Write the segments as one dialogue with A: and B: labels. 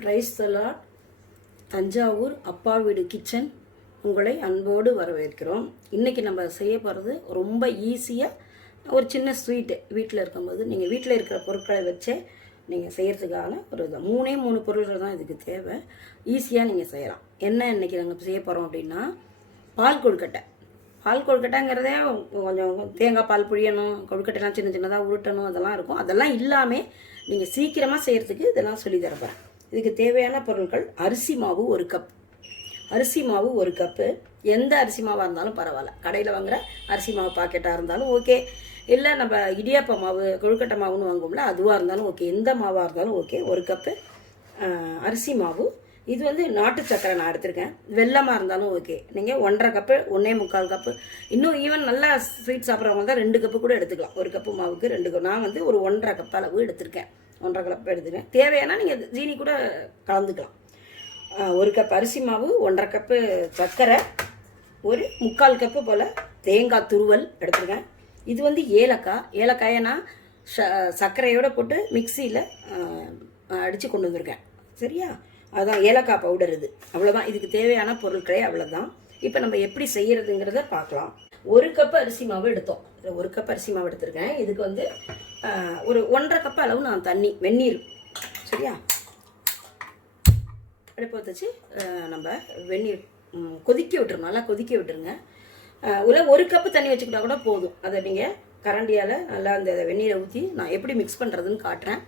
A: Price தலா தஞ்சாவூர் அப்பா வீடு கிச்சன் உங்களை அன்போடு வரவேற்கிறோம். இன்றைக்கி நம்ம செய்ய போகிறது ரொம்ப ஈஸியாக ஒரு சின்ன ஸ்வீட்டு. வீட்டில் இருக்கும்போது நீங்கள் வீட்டில் இருக்கிற பொருட்களை வச்சே நீங்கள் செய்கிறதுக்கான ஒரு இது. மூணே மூணு பொருட்கள் தான் இதுக்கு தேவை. ஈஸியாக நீங்கள் செய்யலாம். என்ன இன்றைக்கி நாங்கள் செய்ய போகிறோம் அப்படின்னா பால் கொழுக்கட்டை. பால் கொழுக்கட்டைங்கிறதே கொஞ்சம் தேங்காய் பால் புழியணும் கொழுக்கட்டைலாம் சின்ன சின்னதாக உருட்டணும் அதெல்லாம் இருக்கும். அதெல்லாம் இல்லாமல் நீங்கள் சீக்கிரமாக செய்கிறதுக்கு இதெல்லாம் சொல்லி தரப்போகிறேன் இதுக்கு தேவையான பொருட்கள் அரிசி மாவு ஒரு கப் அரிசி மாவு ஒரு கப்பு எந்த அரிசி மாவாக இருந்தாலும் பரவாயில்ல. கடையில் வாங்குற அரிசி மாவு பாக்கெட்டாக இருந்தாலும் ஓகே இல்லை நம்ம இடியாப்ப மாவு கொழுக்கட்டை மாவுன்னு வாங்குவோம்ல அதுவாக இருந்தாலும் ஓகே எந்த மாவாக இருந்தாலும் ஓகே ஒரு கப்பு அரிசி மாவு. இது வந்து நாட்டு சக்கரை நான் எடுத்திருக்கேன். வெல்லமாக இருந்தாலும் ஓகே நீங்கள் ஒன்றரை கப்பு ஒன்றே முக்கால் கப்பு இன்னும் ஈவன் நல்லா ஸ்வீட் சாப்பிட்றவங்க தான் ரெண்டு கப்பு கூட எடுத்துக்கலாம். ஒரு கப்பு மாவுக்கு ரெண்டு கப் நான் வந்து ஒரு ஒன்றரை கப் அளவு எடுத்திருக்கேன். ஒன்றரை கப் எடுத்துருக்கேன் தேவையானா நீங்கள் ஜீனி கூட கலந்துக்கலாம். ஒரு கப் அரிசி மாவு ஒன்றரை கப்பு சர்க்கரை ஒரு முக்கால் கப்பு போல் தேங்காய் துருவல் எடுத்துருக்கேன். இது வந்து ஏலக்காய். ஏலக்காயை நான் ச சர்க்கரையோடு போட்டு மிக்சியில் அடித்து கொண்டு வந்திருக்கேன். சரியா? அதுதான் ஏலக்காய் பவுடர் இது. அவ்வளோதான் இதுக்கு தேவையான பொருட்களே அவ்வளோதான் இப்போ நம்ம எப்படி செய்கிறதுங்கிறத பார்க்கலாம். ஒரு கப் அரிசி மாவு எடுத்தோம். ஒரு கப் அரிசி மாவு எடுத்திருக்கேன். இதுக்கு வந்து ஒரு ஒன்றரை கப் அளவு நான் தண்ணி வெந்நீர். சரியா? அடுப்பை வச்சு நம்ம வெந்நீர் கொதிக்க விட்டுருணும் நல்லா கொதிக்க விட்டுருங்க. அஹ், ஒரு கப்பு தண்ணி வச்சுக்கிட்டா கூட போதும். அதை நீங்கள் கரண்டியால் நல்லா அந்த வெந்நீரை ஊற்றி நான் எப்படி மிக்ஸ் பண்ணுறதுன்னு காட்டுறேன்.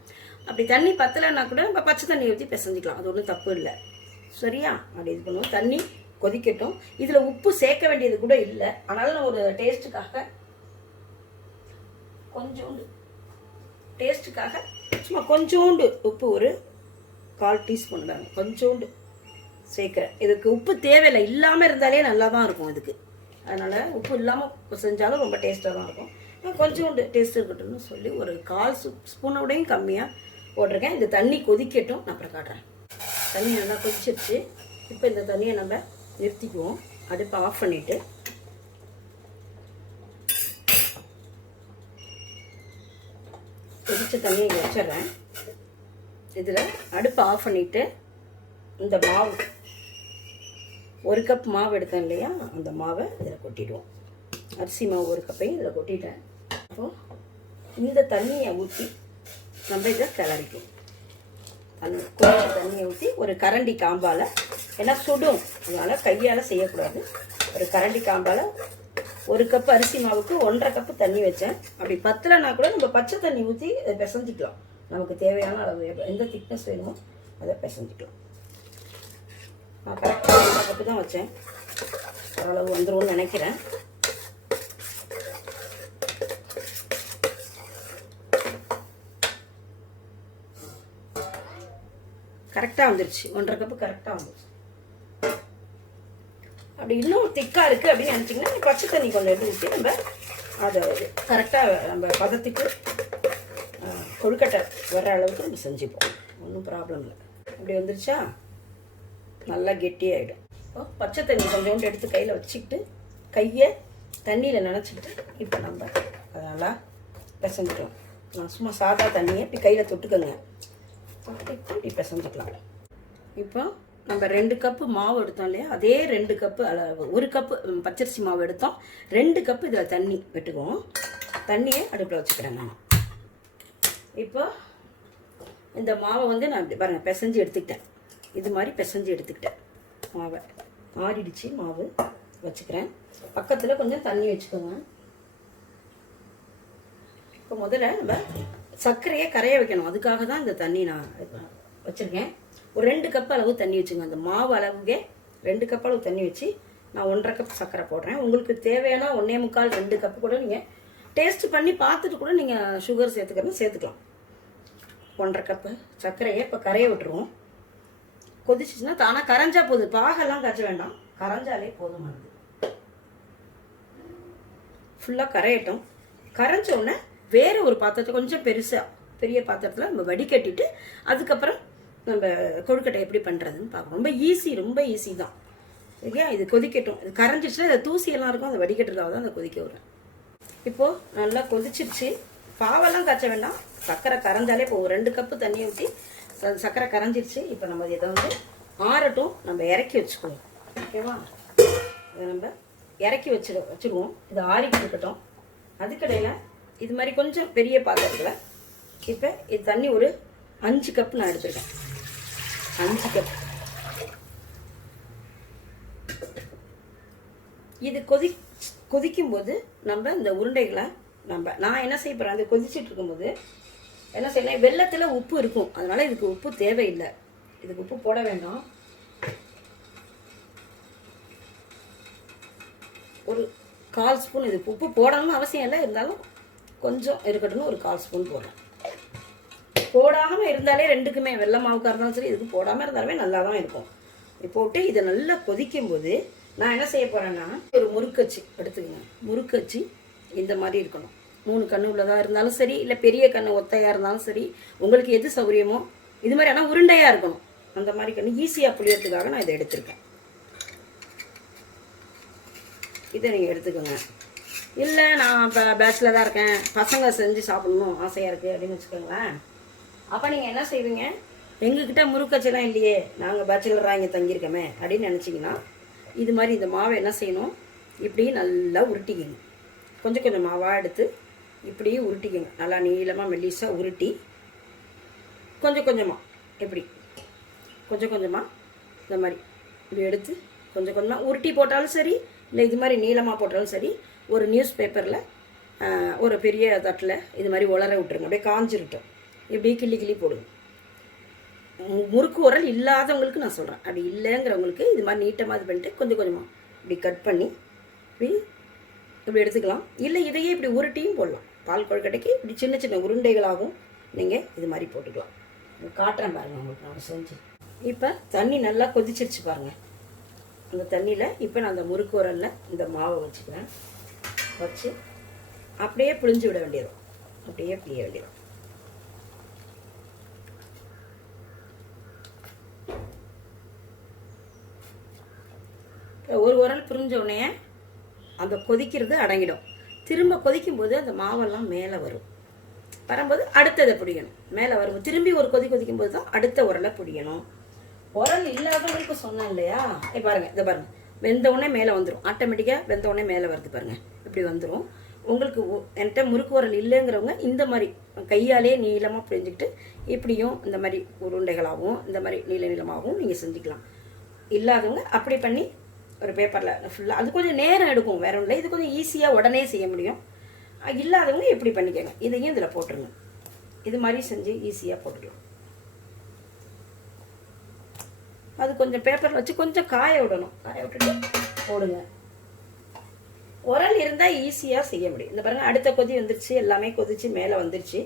A: அப்படி தண்ணி பத்தலைன்னா கூட நம்ம பச்சை தண்ணி ஊற்றி பிசைஞ்சிக்கலாம். அது ஒன்றும் தப்பு இல்லை. சரியா? அப்படி இது பண்ணுவோம். தண்ணி கொதிக்கட்டும். இதில் உப்பு சேர்க்க வேண்டியது கூட இல்லை. ஆனாலும் நான் ஒரு டேஸ்ட்டுக்காக கொஞ்சோண்டு டேஸ்ட்டுக்காக சும்மா கொஞ்சோண்டு உப்பு ஒரு கால் டீஸ்பூன் தாங்க. கொஞ்சோண்டு சேர்க்குறேன். இதுக்கு உப்பு தேவையில்லை. இல்லாமல் இருந்தாலே நல்லா தான் இருக்கும் இதுக்கு. அதனால் உப்பு இல்லாமல் செஞ்சாலும் ரொம்ப டேஸ்ட்டாக தான் இருக்கும். கொஞ்சோண்டு டேஸ்ட் இருக்கட்டும்னு சொல்லி ஒரு கால் ஸ்பூனோடையும் கம்மியாக போட்டிருக்கேன். இந்த தண்ணி கொதிக்கட்டும் நான் அப்புறம் காட்டுறேன். தண்ணி நல்லா கொதிச்சிருச்சு. இப்போ இந்த தண்ணியை நம்ம நிறுத்திக்குவோம். அடுப்பை ஆஃப் பண்ணிவிட்டு ஃபஸ்ட்டு தண்ணியை வச்சிடறேன். இதில் அடுப்பை ஆஃப் பண்ணிவிட்டு இந்த மாவு ஒரு கப் மாவு எடுத்தேன் இல்லையா? அந்த மாவை இதில் கொட்டிடுவோம். அரிசி மாவு ஒரு கப்பையும் இதில் கொட்டிட்டேன். அப்போ இந்த தண்ணியை ஊற்றி நம்ம இதை கிளறிக்கும் அந்த கொஞ்சம் தண்ணியை ஊற்றி ஒரு கரண்டி காம்பால் ஏன்னா சுடும். அதனால் கையால் செய்யக்கூடாது. ஒரு கரண்டி காம்பால் ஒரு கப் அரிசி மாவுக்கு ஒன்றரை கப்பு தண்ணி வச்சேன். அப்படி பத்தலைனா கூட நம்ம பச்சை தண்ணி ஊற்றி அதை பிசைஞ்சிக்கலாம். நமக்கு தேவையான அளவு எந்த திக்னஸ் வேணுமோ அதை பிசைஞ்சிக்கலாம். நான் கரெக்டாக ஒன்றரை கப்பு தான் வச்சேன். ஓரளவு வந்துரும்னு நினைக்கிறேன். கரெக்டாக வந்துருச்சு. ஒன்றரை கப்பு கரெக்டாக வந்துருச்சு. அப்படி இன்னும் திக்காக இருக்குது அப்படின்னு நினச்சிங்கன்னா பச்சை தண்ணி கொஞ்சம் எடுத்து ஊற்றி நம்ம அதை கரெக்டாக நம்ம பதத்துக்கு கொழுக்கட்டை வர்ற அளவுக்கு நம்ம செஞ்சுப்போம். ஒன்றும் ப்ராப்ளம் இல்லை. அப்படி வந்துருச்சா? நல்லா கெட்டியாகிடும் இப்போ பச்சை தண்ணி கொஞ்சோண்டு எடுத்து கையில் வச்சுக்கிட்டு கையை தண்ணியில் நனைச்சிக்கிட்டு இப்போ நம்ம அதை நல்லா பிசைஞ்சிக்கலாம். நான் சும்மா சாதா தண்ணியை இப்படி கையில் தொட்டுக்கோங்க. தொட்டுட்டு இப்படி பிசைஞ்சிக்கலாம். இப்போ நம்ம ரெண்டு கப்பு மாவு எடுத்தோம் இல்லையா? அதே ரெண்டு கப்பு அளவு. ஒரு கப்பு பச்சரிசி மாவு எடுத்தோம். ரெண்டு கப்பு இதில் தண்ணி விட்டுக்குவோம். தண்ணியை அடுப்பில் வச்சுக்கிறேன் நான். இப்போ இந்த மாவை வந்து நான் இப்படி பாருங்கள் பிசைஞ்சு எடுத்துக்கிட்டேன். இது மாதிரி பிசைஞ்சு எடுத்துக்கிட்டேன். மாவை. ஆறிடுச்சு மாவு வச்சுக்கிறேன். பக்கத்தில் கொஞ்சம் தண்ணி வச்சுக்கோங்க. இப்போ முதல்ல நம்ம சர்க்கரையை கரைய வைக்கணும். அதுக்காக தான் இந்த தண்ணி நான் வச்சுருக்கேன். ஒரு ரெண்டு கப் அளவு தண்ணி வச்சுங்க அந்த மாவு அளவுக்கே ரெண்டு கப் அளவு தண்ணி வச்சு நான் ஒன்றரை கப் சர்க்கரை போடுறேன். உங்களுக்கு தேவையான ஒன்றே முக்கால் ரெண்டு கப்பு கூட நீங்கள் டேஸ்ட் பண்ணி பார்த்துட்டு கூட நீங்கள் சுகர் சேர்த்துக்கணும் சேர்த்துக்கலாம். ஒன்றரை கப்பு சர்க்கரையை இப்போ கரைய விட்டுருவோம். கொதிச்சிச்சுன்னா தானாக கரைஞ்சா போதும். பாகெல்லாம் காய்ச்ச வேண்டாம். கரைஞ்சாலே போதுமானது ஃபுல்லாக கரையட்டும். கரைஞ்ச உடனே வேறு ஒரு பாத்திரத்தை கொஞ்சம் பெருசாக பெரிய பாத்திரத்தில் நம்ம வடிகட்டிட்டு அதுக்கப்புறம் நம்ம கொழுக்கட்டை எப்படி பண்ணுறதுன்னு பார்ப்போம். ரொம்ப ஈஸி ரொம்ப ஈஸி தான். சரியா இது கொதிக்கட்டும். இது கரைஞ்சிச்சுன்னா இந்த தூசியெல்லாம் இருக்கும் அதை வடிகட்டுறதாக தான் அதை கொதிக்க விடுறேன். இப்போது நல்லா கொதிச்சிருச்சு. பாவெல்லாம் காய்ச்ச வேண்டாம். சர்க்கரை கரைஞ்சாலே போகும் ரெண்டு கப்பு தண்ணி ஊற்றி சக்கரை கரைஞ்சிருச்சு. இப்போ நம்ம இதை வந்து ஆறட்டும். நம்ம இறக்கி வச்சுக்குவோம். ஓகேவா இதை நம்ம இறக்கி வச்சிடு வச்சுருவோம். இது ஆறிக்கிட்டு இருக்கட்டும். அதுக்கடையில் இது மாதிரி கொஞ்சம் பெரிய பாத்திரத்தில் இப்போ இது தண்ணி ஒரு அஞ்சு கப் நான் எடுத்துருக்கேன். அஞ்சு கப் இது கொதி கொதிக்கும்போது நம்ம இந்த உருண்டைகளை நம்ம நான் என்ன செய்ய போகிறேன் அது கொதிச்சுட்டு இருக்கும்போது என்ன செய்யணும் வெள்ளத்தில் உப்பு இருக்கும். அதனால் இதுக்கு உப்பு தேவையில்லை. இதுக்கு உப்பு போட வேண்டாம். ஒரு கால் ஸ்பூன் இது உப்பு போடணும்னு அவசியம் இல்லை. இருந்தாலும் கொஞ்சம் இருக்கட்டும்னு ஒரு கால் ஸ்பூன் போடுறேன். போடாமல் இருந்தாலே ரெண்டுக்குமே வெள்ளை மாவுக்காக இருந்தாலும் சரி இதுக்கு போடாமல் இருந்தாலுமே நல்லா தான் இருக்கும் போட்டு இதை நல்லா கொதிக்கும் போது நான் என்ன செய்ய போகிறேன்னா ஒரு முறுக்கச்சி எடுத்துக்கோங்க. முறுக்கச்சி இந்த மாதிரி இருக்கணும். மூணு கண்ணு உள்ளதாக இருந்தாலும் சரி இல்லை பெரிய கண்ணு ஒத்தையாக இருந்தாலும் சரி உங்களுக்கு எது சௌகரியமோ இது மாதிரி ஆனால் உருண்டையாக இருக்கணும். அந்த மாதிரி கண்ணு ஈஸியாக புளியறதுக்காக நான் இதை எடுத்திருக்கேன். இதை நீங்கள் எடுத்துக்கோங்க. இல்லை நான் இப்போ பேச்சுலராக இருக்கேன். பசங்க செஞ்சு சாப்பிடணும் ஆசையாக இருக்குது அப்படின்னு வச்சுக்கோங்களேன். அப்போ நீங்கள் என்ன செய்வீங்க? எங்ககிட்ட முறுக்கச்செல்லாம் இல்லையே. நாங்கள் பேச்சுலராக இங்கே தங்கியிருக்கோமே அப்படின்னு நினச்சிங்கன்னா இது மாதிரி இந்த மாவை என்ன செய்யணும்? இப்படி நல்லா உருட்டிக்கிங்க. கொஞ்சம் கொஞ்சம் மாவாக எடுத்து இப்படியும் உருட்டிக்கிங்க. நல்லா நீளமாக மெல்லிசாக உருட்டி கொஞ்சம் கொஞ்சமாக எப்படி? கொஞ்சம் கொஞ்சமாக இந்த மாதிரி. இப்படி எடுத்து கொஞ்சம் கொஞ்சமாக உருட்டி போட்டாலும் சரி இல்லை இது மாதிரி நீளமாக போட்டாலும் சரி ஒரு நியூஸ் பேப்பரில் ஒரு பெரிய தட்டில் இது மாதிரி உலர விட்டுருங்க. அப்படியே காஞ்சிருட்டோம். இப்படி கிள்ளி கிள்ளி போடுவோம். முறுக்கு உரல் இல்லாதவங்களுக்கு நான் சொல்கிறேன் அப்படி இல்லைங்கிறவங்களுக்கு இது மாதிரி நீட்டமாக இது பண்ணிட்டு கொஞ்சம் கொஞ்சமாக இப்படி கட் பண்ணி இப்படி இப்படி எடுத்துக்கலாம். இல்லை இதையே இப்படி உருட்டியும் போடலாம். பால் கொழுக்கட்டைக்கு இப்படி சின்ன சின்ன உருண்டைகளாகவும் நீங்கள் இது மாதிரி போட்டுக்கலாம். காட்டுறேன் பாருங்கள் உங்களுக்கு நான் செஞ்சு. இப்போ தண்ணி நல்லா கொதிச்சிருச்சு பாருங்கள் அந்த தண்ணியில் இப்போ நான் அந்த முறுக்கு உரலில் இந்த மாவை வச்சுக்கிறேன். வச்சு அப்படியே புளிஞ்சு விட வேண்டியதும் அப்படியே பிழிய வேண்டியதும் ஒரு உரல் பிரிஞ்ச உடனே அந்த கொதிக்கிறது அடங்கிடும். திரும்ப கொதிக்கும்போது அந்த மாவெல்லாம் மேலே வரும். வரும்போது அடுத்ததை பிடிக்கணும் மேலே வரும் திரும்பி ஒரு கொதி கொதிக்கும் போது தான் அடுத்த உரலை பிடிக்கணும் உரல் இல்லாதவங்களுக்கு சொன்னேன் இல்லையா? இப்போ பாருங்க இதை பாருங்க. வெந்த உடனே மேலே வந்துடும் ஆட்டோமேட்டிக்காக வெந்த உடனே மேலே வருது பாருங்க. இப்படி வந்துடும் உங்களுக்கு உ- என்கிட்ட முறுக்கு உரல் இல்லைங்கிறவங்க இந்த மாதிரி கையாலே நீளமாக பிரிஞ்சுக்கிட்டு இப்படியும் இந்த மாதிரி உருண்டைகளாகவும் இந்த மாதிரி நீள நீளமாகவும் நீங்கள் செஞ்சுக்கலாம். இல்லாதவங்க அப்படி பண்ணி ஒரு பேப்பரில் ஃபுல்லாக அது கொஞ்சம் நேரம் எடுக்கும். வேற ஒன்றும் இல்லை. இது கொஞ்சம் ஈஸியாக உடனே செய்ய முடியும். இல்லாதவங்க எப்படி பண்ணிக்கோங்க? இதையும் இதில் போட்டுருங்க. இது மாதிரி செஞ்சு ஈஸியாக போட்டுக்கலாம். அது கொஞ்சம் பேப்பரில் வச்சு கொஞ்சம் காய விடணும். காய விட்டுட்டு போடுங்க. உரல் இருந்தால் ஈஸியாக செய்ய முடியும். இந்த பாருங்க அடுத்த கொதி வந்துருச்சு. எல்லாமே கொதிச்சு மேலே வந்துருச்சு.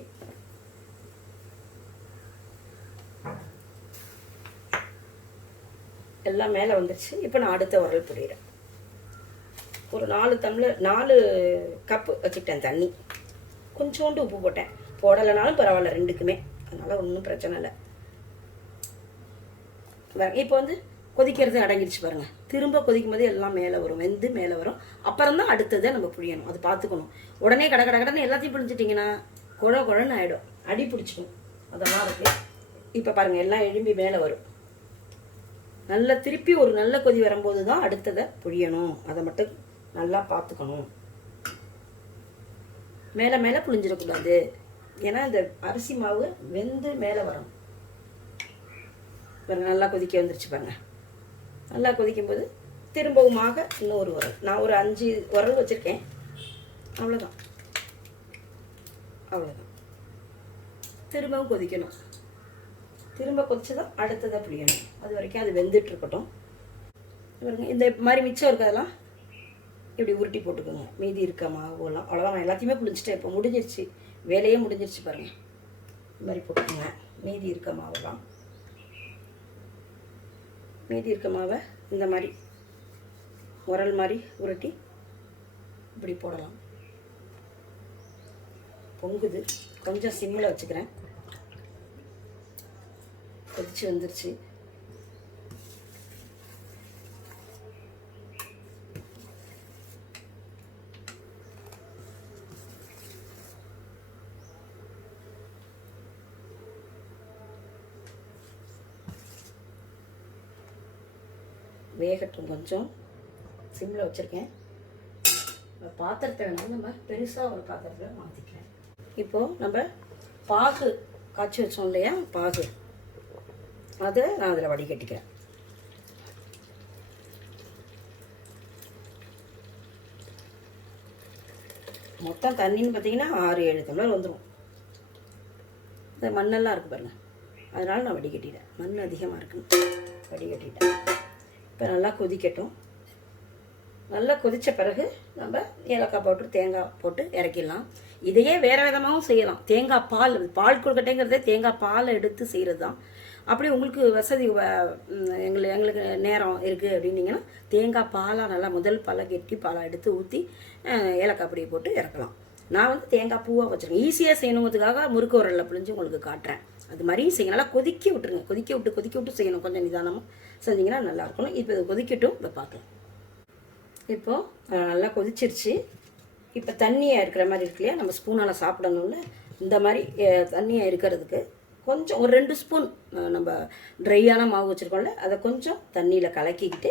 A: எல்லாம் மேலே வந்துருச்சு. இப்போ நான் அடுத்த உரல் புரியிறேன். ஒரு நாலு டம்ளர் நாலு கப்பு வச்சுக்கிட்டேன் தண்ணி. கொஞ்சோண்டு உப்பு போட்டேன். போடலைனாலும் பரவாயில்ல ரெண்டுக்குமே. அதனால் ஒன்றும் பிரச்சனை இல்லை. இப்போ வந்து கொதிக்கிறது அடங்கிடுச்சு பாருங்கள் திரும்ப கொதிக்கும் போது எல்லாம் மேலே வரும் வெந்து மேலே வரும். அப்புறம் தான் அடுத்ததை நம்ம புழியணும். அது பார்த்துக்கணும் உடனே கட கட கடன்னு எல்லாத்தையும் புழிஞ்சிட்டிங்கன்னா குழ குழன்னு ஆகிடும் அடி பிடிச்சிக்கும் அதெல்லாம் இருக்கு. இப்போ பாருங்கள் எல்லாம் எழும்பி மேலே வரும். நல்லா திருப்பி ஒரு நல்ல கொதி வரும்போது தான் அடுத்ததை புழியணும். அதை மட்டும் நல்லா பார்த்துக்கணும். மேலே மேலே புழிஞ்சிடக்கூடாது. ஏன்னா இந்த அரிசி மாவு வெந்து மேலே வரும். பாருங்க நல்லா கொதிக்க வந்துருச்சு பாருங்க. நல்லா கொதிக்கும்போது திரும்பவுமாக இன்னொரு உரல். நான் ஒரு அஞ்சு உரல் வச்சுருக்கேன். அவ்வளோதான் அவ்வளோதான் திரும்பவும் கொதிக்கணும். திரும்ப கொதிச்சு தான் அடுத்ததை புளியணும் அது வரைக்கும் அது வெந்துட்டு இருக்கட்டும் பாருங்க இந்த மாதிரி மிச்சம் இருக்கிறதெல்லாம் இப்படி உருட்டி போட்டுக்கோங்க. மீதி இருக்க மாவுலாம் அவ்வளோதான் நான் எல்லாத்தையுமே புளிஞ்சிட்டேன் இப்போ முடிஞ்சிருச்சு. வேலையே முடிஞ்சிருச்சு பாருங்கள் இந்த மாதிரி போட்டுக்கோங்க. மீதி இருக்க மாவுலாம். மீதி இருக்க மாவை இந்த மாதிரி உரல் மாதிரி உருட்டி இப்படி போடலாம். பொங்குது. கொஞ்சம் சிம்மில் வச்சுக்கிறேன். கொதிச்சு வந்துருச்சு. வேகட்டும் கொஞ்சம் சிம்மில் வச்சுருக்கேன். பாத்திரத்தை வந்து நம்ம பெருசாக ஒரு பாத்திரத்தில் மாற்றிக்கிறேன் இப்போது நம்ம பாகு காய்ச்சி வச்சோம் இல்லையா? பாகு. அதை நான் அதில் வடிகட்டிக்கிறேன். மொத்தம் தண்ணின்னு பார்த்தீங்கன்னா ஆறு ஏழு டம்ளர் வந்துடும் இந்த மண்ணெல்லாம் இருக்குது பாருங்க. அதனால் நான் வடிகட்டிட்டேன். மண் அதிகமாக இருக்குன்னு வடிகட்டிட்டேன். இப்போ நல்லா கொதிக்கட்டும். நல்லா கொதித்த பிறகு நம்ம ஏலக்காய் பவுட்ரு தேங்காய் போட்டு இறக்கிடலாம். இதையே வேறு விதமாகவும் செய்யலாம். தேங்காய் பால் பால் கொழுக்கட்டைங்கிறதே தேங்காய் பாலை எடுத்து செய்கிறது தான் அப்படி உங்களுக்கு வசதி எங்களுக்கு எங்களுக்கு நேரம் இருக்குது அப்படின்னீங்கன்னா தேங்காய் பாலாக நல்லா முதல் பாலை கெட்டி பாலாக எடுத்து ஊற்றி ஏலக்காய் பொடியை போட்டு இறக்கலாம். நான் வந்து தேங்காய் பூவாக வச்சுருக்கேன். ஈஸியாக செய்யணுங்கிறதுக்காக முறுக்கு உரலில் பிழிஞ்சு உங்களுக்கு காட்டுறேன். அது மாதிரியும் செய்யுங்க நல்லா கொதிக்க விட்டுருங்க. கொதிக்க விட்டு கொதிக்க விட்டு செய்யணும். கொஞ்சம் நிதானமாக செஞ்சிங்கன்னா நல்லாயிருக்கணும் இப்போ இதை கொதிக்கட்டும். இதை பார்க்கலாம். இப்போது நல்லா கொதிச்சிருச்சு. இப்போ தண்ணியாக இருக்கிற மாதிரி இருக்கு இல்லையா? நம்ம ஸ்பூனால் சாப்பிடணும்ல இந்த மாதிரி தண்ணியாக இருக்கிறதுக்கு கொஞ்சம் ஒரு ரெண்டு ஸ்பூன் நம்ம ட்ரையான மாவு வச்சுருக்கோம்ல அதை கொஞ்சம் தண்ணியில் கலக்கிக்கிட்டு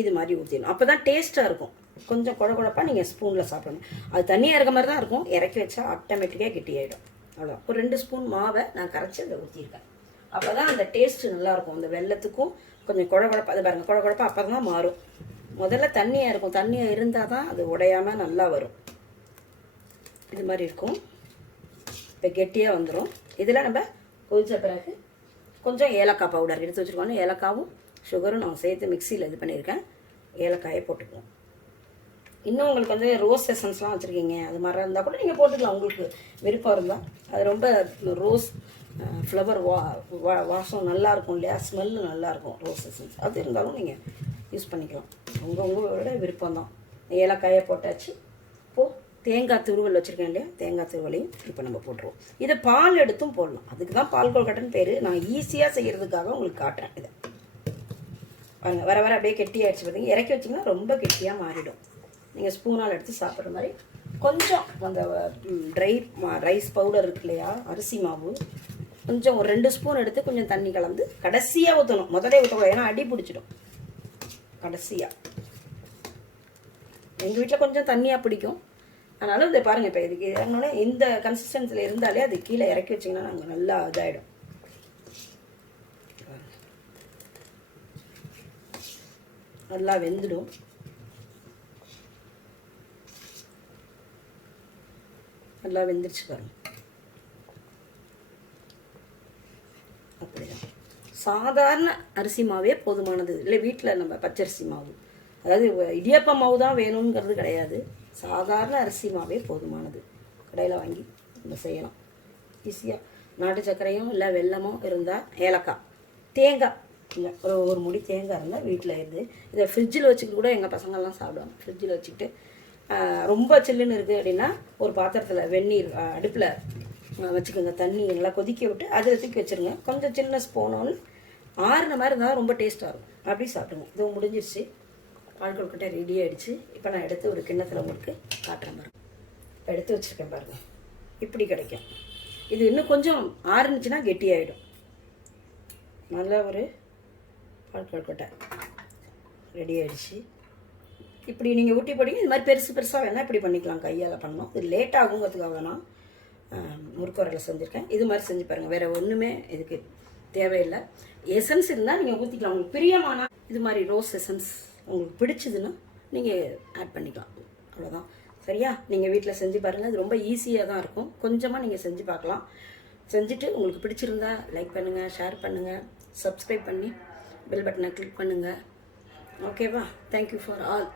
A: இது மாதிரி ஊற்றிடணும் அப்போ தான் டேஸ்ட்டாக இருக்கும். கொஞ்சம் குழ குழப்பாக நீங்கள் ஸ்பூனில் சாப்பிடணும். அது தண்ணியாக இருக்க மாதிரி தான் இருக்கும். இறக்கி வச்சா ஆட்டோமேட்டிக்காக கெட்டியாயிடும். அவ்வளோ ஒரு ரெண்டு ஸ்பூன் மாவை நான் கரைச்சி அதை ஊற்றிருக்கேன் அப்போ தான் அந்த டேஸ்ட்டு நல்லாயிருக்கும். அந்த வெள்ளத்துக்கும் கொஞ்சம் குழகுழப்பா அது பாருங்கள் குழகுழப்பா அப்போ தான் மாறும். முதல்ல தண்ணியாக இருக்கும். தண்ணியாக இருந்தால் தான் அது உடையாமல் நல்லா வரும். இது மாதிரி இருக்கும். இப்போ கெட்டியாக வந்துடும் இதில் நம்ம கொதிச்ச பிறகு கொஞ்சம் ஏலக்காய் பவுடர் எடுத்து வச்சுருக்கோம். ஏலக்காவும் சுகரும் நான் சேர்த்து மிக்சியில் இது பண்ணியிருக்கேன். ஏலக்காயை போட்டுக்குவோம். இன்னும் உங்களுக்கு வந்து ரோஸ் எசன்ஸ்லாம் வச்சுருக்கீங்க அது மாதிரி இருந்தால் கூட நீங்கள் போட்டுக்கலாம். உங்களுக்கு விருப்பம் இருந்தால் அது ரொம்ப ரோஸ் ஃப்ளவர் வா வா வாசம் நல்லாயிருக்கும் இல்லையா? ஸ்மெல்லு நல்லாயிருக்கும் ரோஸ் எசன்ஸ் அது இருந்தாலும் நீங்கள் யூஸ் பண்ணிக்கலாம். உங்கள் உங்களோட விருப்பம் தான். ஏலக்காயை போட்டாச்சு. இப்போது தேங்காய் துருவல் வச்சுருக்கேன் இல்லையா? தேங்காய் துருவலையும் இப்போ நம்ம போட்டுருவோம். இதை பால் எடுத்தும் போடலாம். அதுக்கு தான் பால் கொல்கட்டைன்னு பேர். நான் ஈஸியாக செய்கிறதுக்காக உங்களுக்கு காட்டுறேன் இதை. பாருங்கள் வர வர அப்படியே கெட்டியாகிடுச்சு பார்த்தீங்க இறக்கி வச்சிங்கன்னா ரொம்ப கெட்டியாக மாறிடும். நீங்கள் ஸ்பூனால் எடுத்து சாப்பிட்ற மாதிரி கொஞ்சம் அந்த ட்ரை ரைஸ் பவுடர் இருக்கு இல்லையா அரிசி மாவு கொஞ்சம் ஒரு ரெண்டு ஸ்பூன் எடுத்து கொஞ்சம் தண்ணி கலந்து கடைசியாக ஊற்றணும் முதலே ஊற்றக்கூடாது ஏன்னா அடி பிடிச்சிடும். கடைசியாக எங்கள் வீட்டில் கொஞ்சம் தண்ணியாக பிடிக்கும். அதனால இதை பாருங்கள் இப்போ இதுக்கு இறங்கினோடனே இந்த கன்சிஸ்டன்சியில் இருந்தாலே அது கீழே இறக்கி வச்சிங்கன்னா நாங்கள் நல்லா இதாகிடும் நல்லா வெந்துடும். நல்லா வெந்துருச்சு பாருங்க. அப்படிதான். சாதாரண அரிசி மாவே போதுமானது. இல்லை வீட்டில் நம்ம பச்சரிசி மாவு. அதாவது இடியப்ப மாவு தான் வேணுங்கிறது கிடையாது. சாதாரண அரிசி மாவே போதுமானது. கடையில் வாங்கி நம்ம செய்யலாம். ஈஸியாக நாட்டு சர்க்கரையும் இல்லை வெல்லமும் இருந்தால் ஏலக்காய். தேங்காய். இல்லை ஒரு ஒரு முடி தேங்காய் இருந்தால் வீட்டில் இருந்து. இதை ஃப்ரிட்ஜில் வச்சுக்கிட்டு கூட எங்கள் பசங்கள்லாம் சாப்பிடுவாங்க. ஃப்ரிட்ஜில் வச்சுக்கிட்டு ரொம்ப சில்லுன்னு இருக்குது அப்படின்னா ஒரு பாத்திரத்தில் வெந்நீர் அடுப்பில் வச்சுக்கோங்க. தண்ணி நல்லா கொதிக்க விட்டு அதில் தூக்கி வச்சுருங்க. கொஞ்சம் சில்னஸ் போனோன்னு ஆறுன மாதிரி இருந்தால் ரொம்ப டேஸ்ட்டாக இருக்கும். அப்படி சாப்பிடுங்க. இதுவும் முடிஞ்சிருச்சு. பால் கொழுக்கட்டை ரெடி ஆகிடுச்சு இப்போ நான் எடுத்து ஒரு கிண்ணத்தில் உங்களுக்கு காட்டுறேன் பாருங்க எடுத்து வச்சுருக்கேன் பாருங்கள் இப்படி கிடைக்கும். இது இன்னும் கொஞ்சம் ஆறுனுச்சுன்னா கெட்டியாயிடும். நல்ல ஒரு பால் கொழுக்கட்டை ரெடி ஆகிடுச்சு இப்படி நீங்கள் ஊட்டி போடுங்க இது மாதிரி பெருசு பெருசாக வேணால் இப்படி பண்ணிக்கலாம் கையால் பண்ணோம் இது லேட் ஆகுங்கிறதுக்காக வேணாம் முறுக்குரலில் செஞ்சுருக்கேன். இது மாதிரி செஞ்சு பாருங்கள் வேறு ஒன்றுமே இதுக்கு தேவையில்லை. எசன்ஸ் இருந்தால் நீங்கள் ஊற்றிக்கலாம் உங்களுக்கு பிரியமான இது மாதிரி ரோஸ் எசன்ஸ் உங்களுக்கு பிடிச்சதுன்னா நீங்கள் ஆட் பண்ணிக்கலாம். அவ்வளோதான் சரியா? நீங்கள் வீட்டில் செஞ்சு பாருங்கள் இது ரொம்ப ஈஸியாக தான் இருக்கும். கொஞ்சமாக நீங்கள் செஞ்சு பார்க்கலாம். செஞ்சுட்டு உங்களுக்கு பிடிச்சிருந்தா லைக் பண்ணுங்கள் ஷேர் பண்ணுங்கள் சப்ஸ்கிரைப் பண்ணி பெல் பட்டனை கிளிக் பண்ணுங்கள் ஓகேவா தேங்க்யூ ஃபார் ஆல்